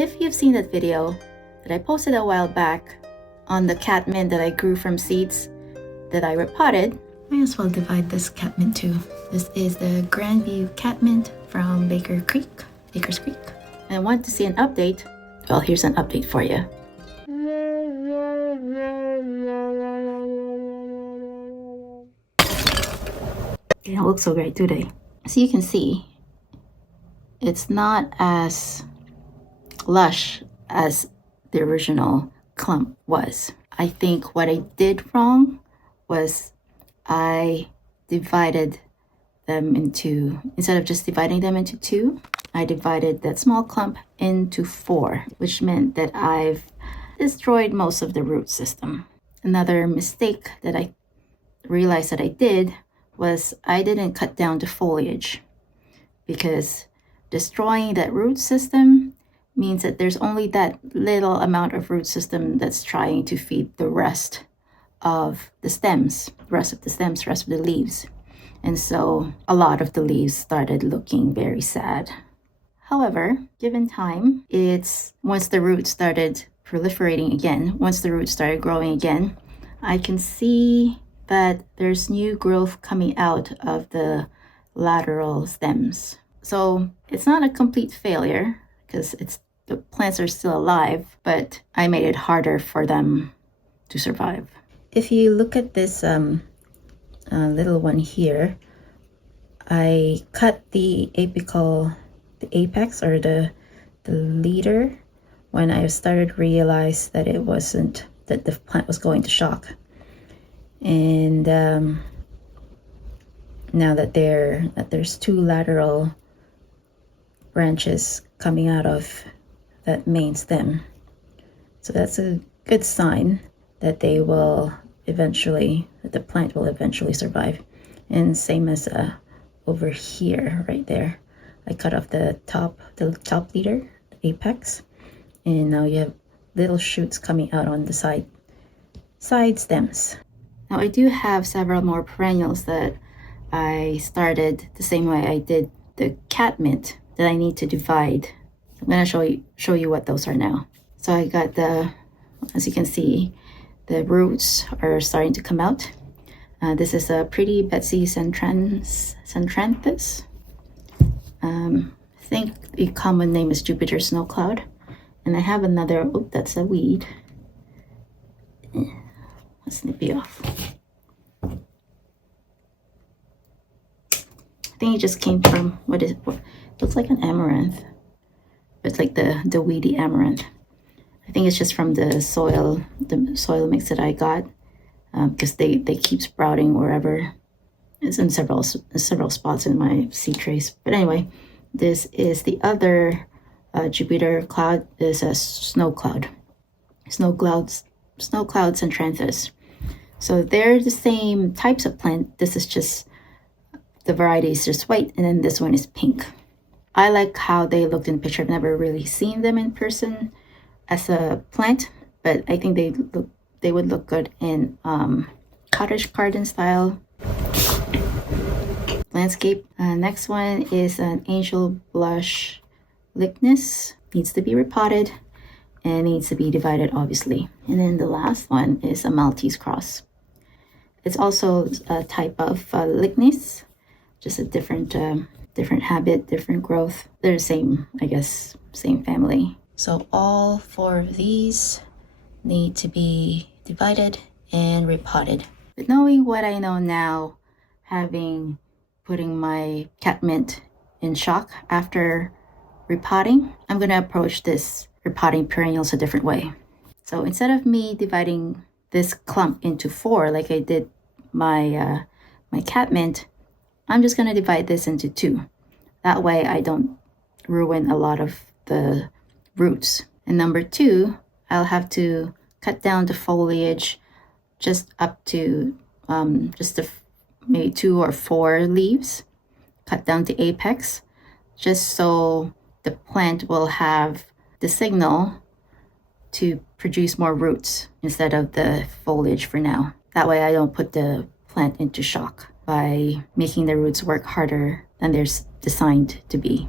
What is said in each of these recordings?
if you've seen that video that I posted a while back on the catmint that I grew from seeds that I repotted, might as well divide this catmint too. This is the Grandview catmint from Baker's Creek. And I want to see an update. Well, here's an update for you. They don't look so great, do they? So you can see, it's not as lush as the original clump was. I think what I did wrong was I divided them into, instead of just dividing them into two, I divided that small clump into four, which meant that I've destroyed most of the root system. Another mistake that I realized that I did was I didn't cut down the foliage, because destroying that root system means that there's only that little amount of root system that's trying to feed the rest of the stems, rest of the leaves. And so a lot of the leaves started looking very sad. However, given time, it's once the roots started proliferating again, once the roots started growing again, I can see that there's new growth coming out of the lateral stems. So it's not a complete failure because the plants are still alive, but I made it harder for them to survive. If you look at this little one here, I cut the apex or the leader when I started to realize that it wasn't, that the plant was going to shock. And now that there's two lateral branches coming out of that main stem, so that's a good sign that the plant will eventually survive. And same as over here, right there, I cut off the top leader, the apex, and now you have little shoots coming out on the side stems. Now I do have several more perennials that I started the same way I did the catmint that I need to divide. I'm going to show you what those are now. So I got as you can see, the roots are starting to come out. This is a pretty Betsy Centranthus. I think the common name is Jupiter snow cloud. And I have another, that's a weed. Let's snip it off. I think it just came from, it looks like an amaranth. It's like the weedy amaranth. I think it's just from the soil mix that I got, because they keep sprouting wherever. It's in several spots in my seed trays. But anyway, this is the other Jupiter cloud. Is a snow cloud Centranthus. So they're the same types of plant. This is just, the variety is just white, and then this one is pink. I like how they looked in picture. I've never really seen them in person as a plant, but I think they would look good in cottage garden style landscape. Next one is an angel blush Lychnis. Needs to be repotted and needs to be divided, obviously. And then the last one is a Maltese cross. It's also a type of Lychnis, just a different habit, different growth. They're the same, I guess, same family. So all four of these need to be divided and repotted. But knowing what I know now, putting my catmint in shock after repotting, I'm going to approach this repotting perennials a different way. So instead of me dividing this clump into four like I did my catmint, I'm just going to divide this into two. That way I don't ruin a lot of the roots. And number two, I'll have to cut down the foliage just up to maybe 2 or 4 leaves. Cut down the apex, just so the plant will have the signal to produce more roots instead of the foliage for now. That way I don't put the plant into shock by making the roots work harder than they're designed to be.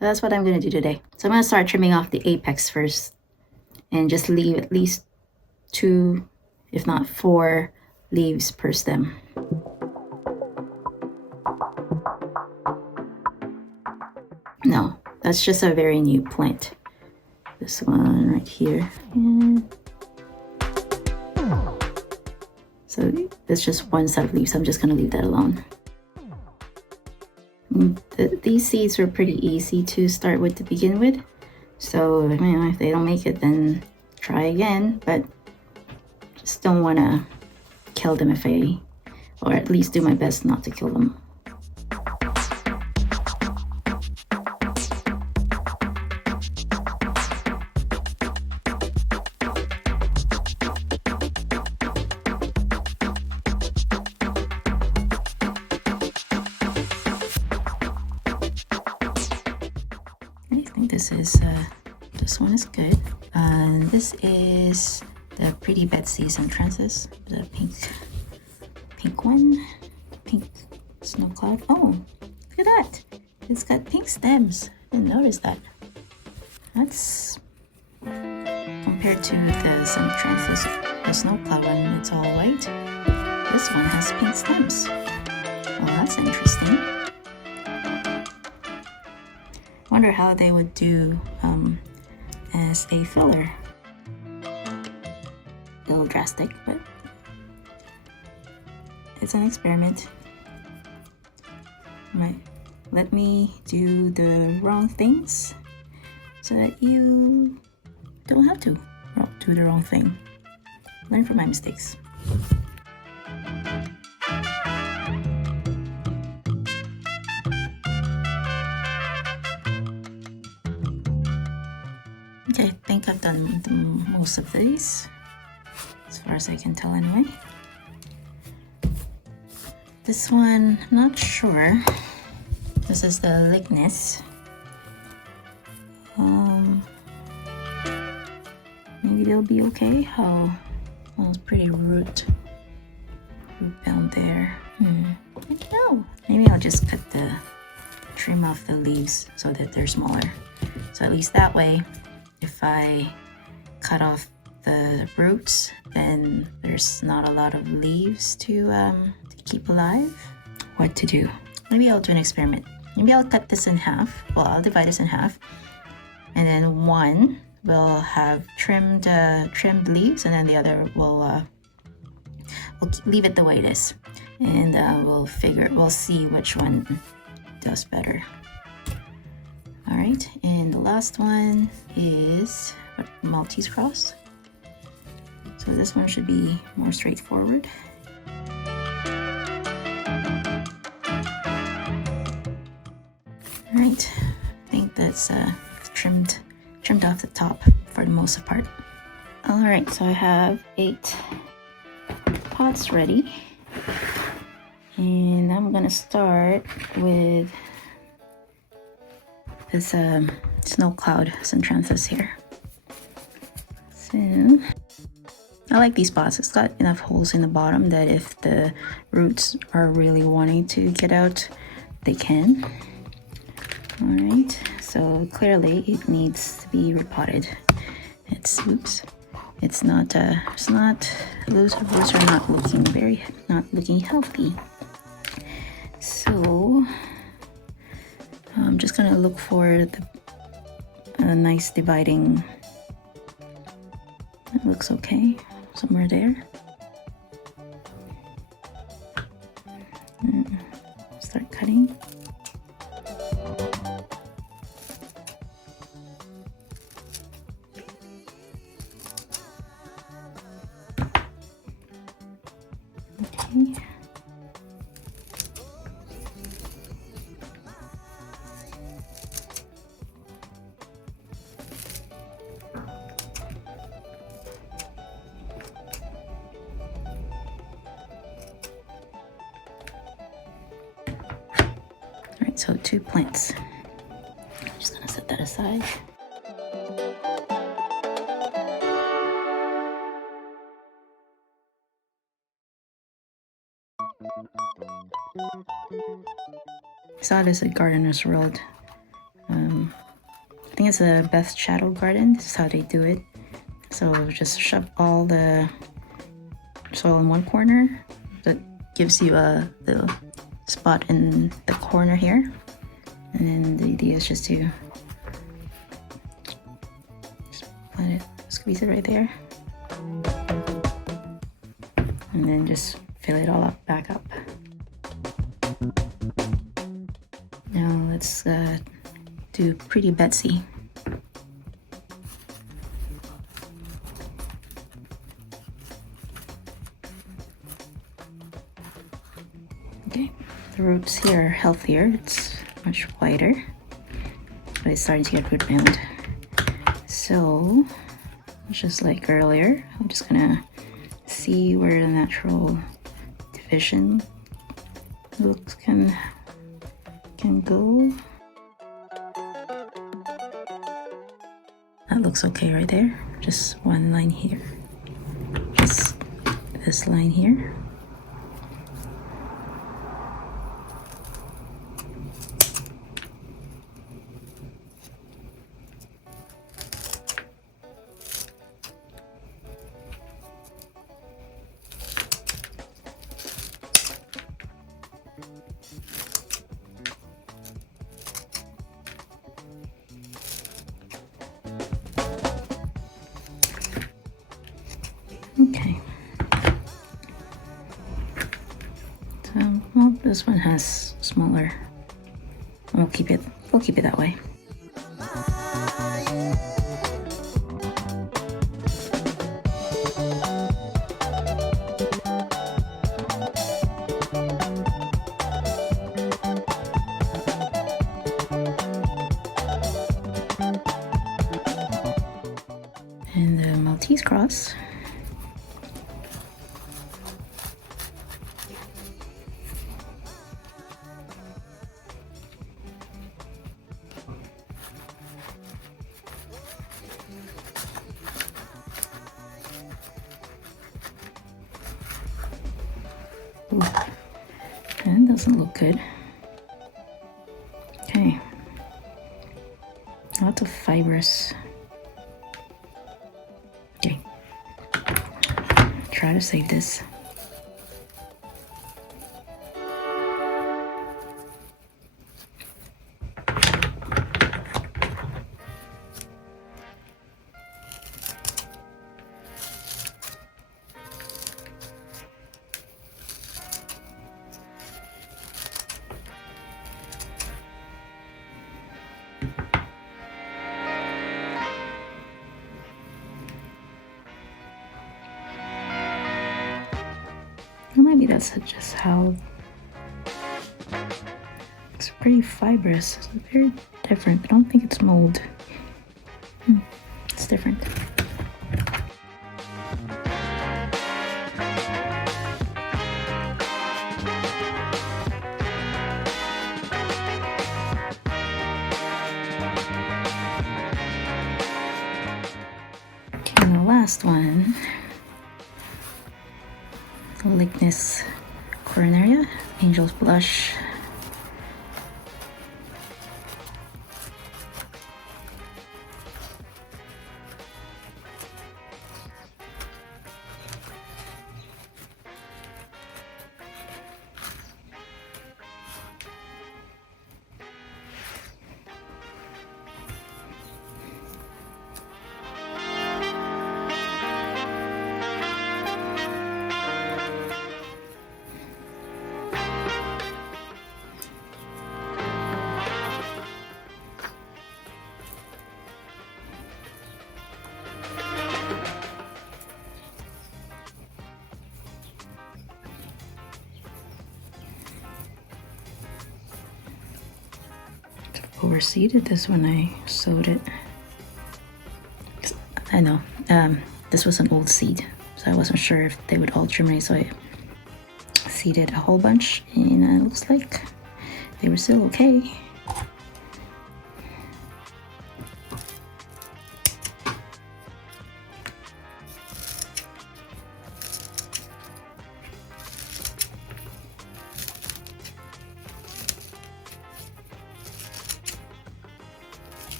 that's what I'm going to do today. So I'm going to start trimming off the apex first and just leave at least 2, if not 4 leaves per stem. No, that's just a very new plant. This one right here. And so there's just one set of leaves. I'm just going to leave that alone. These seeds were pretty easy to start with to begin with. So, you know, if they don't make it, then try again. But just don't want to kill them or at least do my best not to kill them. This one is good. And this is the Pretty Betsy Centranthus, the pink one, pink snow cloud. Oh, look at that! It's got pink stems. I didn't notice that. That's compared to the Centranthus, the snow cloud one. It's all white. This one has pink stems. Well, that's interesting. Wonder how they would do as a filler. A little drastic, but it's an experiment. Right. Let me do the wrong things so that you don't have to do the wrong thing. Learn from my mistakes. Okay, I think I've done most of these, as far as I can tell anyway. This one, not sure. This is the Lignus. Maybe they'll be okay. Well, it's pretty root bound there. I don't know. Maybe I'll just trim off the leaves so that they're smaller. So at least that way, if I cut off the roots, then there's not a lot of leaves to keep alive. What to do? Maybe I'll do an experiment. Maybe I'll cut this in half. Well, I'll divide this in half, and then one will have trimmed leaves, and then the other we'll leave it the way it is, and we'll see which one does better. All right, and the last one is Maltese cross. So this one should be more straightforward. All right, I think that's trimmed off the top for the most part. All right, so I have 8 pots ready, and I'm gonna start with this snow cloud Centranthus here. So I like these pots. It's got enough holes in the bottom that if the roots are really wanting to get out, they can. All right, so clearly it needs to be repotted. It's not those roots are not looking healthy. So I'm just gonna look for a nice dividing. It looks okay, somewhere there. Start cutting. Okay. Alright, so 2 plants. I'm just gonna set that aside. I saw this at Gardener's World it's a best shadow garden. This is how they do it. So just shove all the soil in one corner. That gives you a little spot in the corner here. And then the idea is just to let it, squeeze it right there. And then just fill it all up, back up. Now let's do Pretty Betsy. Okay, the roots here are healthier. It's much wider, but it's starting to get root bound. So, just like earlier, I'm just gonna see where the natural division looks can go. That looks okay right there. Just one line here. Just this line here. Okay. So, well, this one has smaller. We'll keep it that way. And the Maltese cross. Ooh, that doesn't look good. Okay. Lots of fibrous. Okay. Try to save this. Well, maybe that's just how it's pretty fibrous. It's very different. I don't think it's mold. It's different. Okay, the last one. Lignus coronaria, Angel's Blush. Overseeded this when I sowed it. I know, this was an old seed, so I wasn't sure if they would all germinate, so I seeded a whole bunch, and it looks like they were still okay.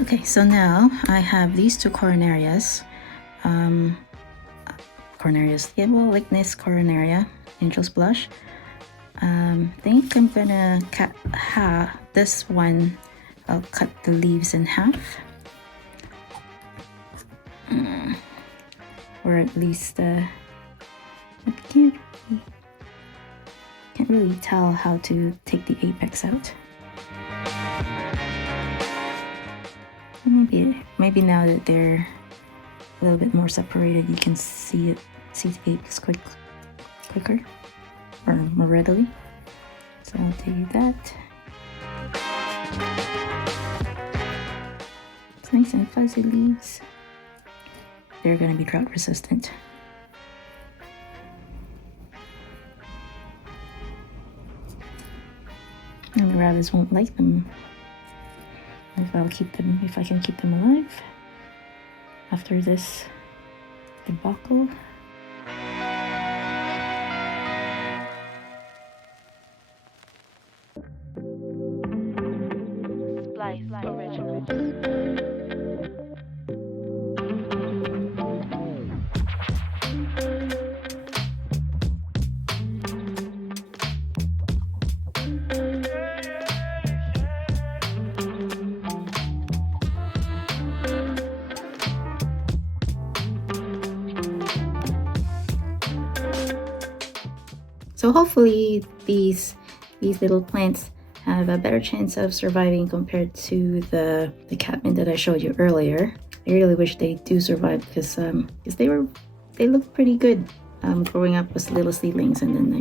Okay, so now I have these two coronarias. Coronarias, yeah, well, Lignus coronaria, Angel's Blush. Think I'm gonna cut this one. I'll cut the leaves in half, or at least I can't really tell how to take the apex out. Maybe now that they're a little bit more separated, you can see the apex quicker or more readily. So I'll do that. It's nice and fuzzy leaves. They're going to be drought resistant. And the rabbits won't like them if I can keep them alive after this debacle. Originals. So hopefully these little plants have a better chance of surviving compared to the catmint that I showed you earlier. I really wish they do survive because they looked pretty good growing up as little seedlings, and then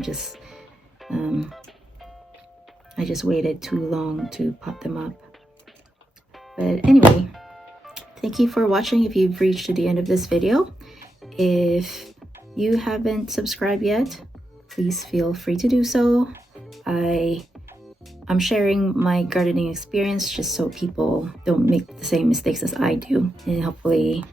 I just waited too long to pot them up. But anyway, thank you for watching if you've reached to the end of this video. If you haven't subscribed yet, please feel free to do so. I'm sharing my gardening experience just so people don't make the same mistakes as I do, and hopefully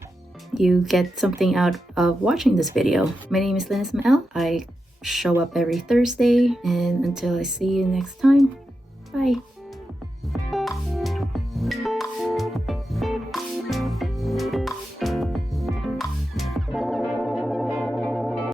you get something out of watching this video. My name is Lynn Ismael. I show up every Thursday, and until I see you next time, bye.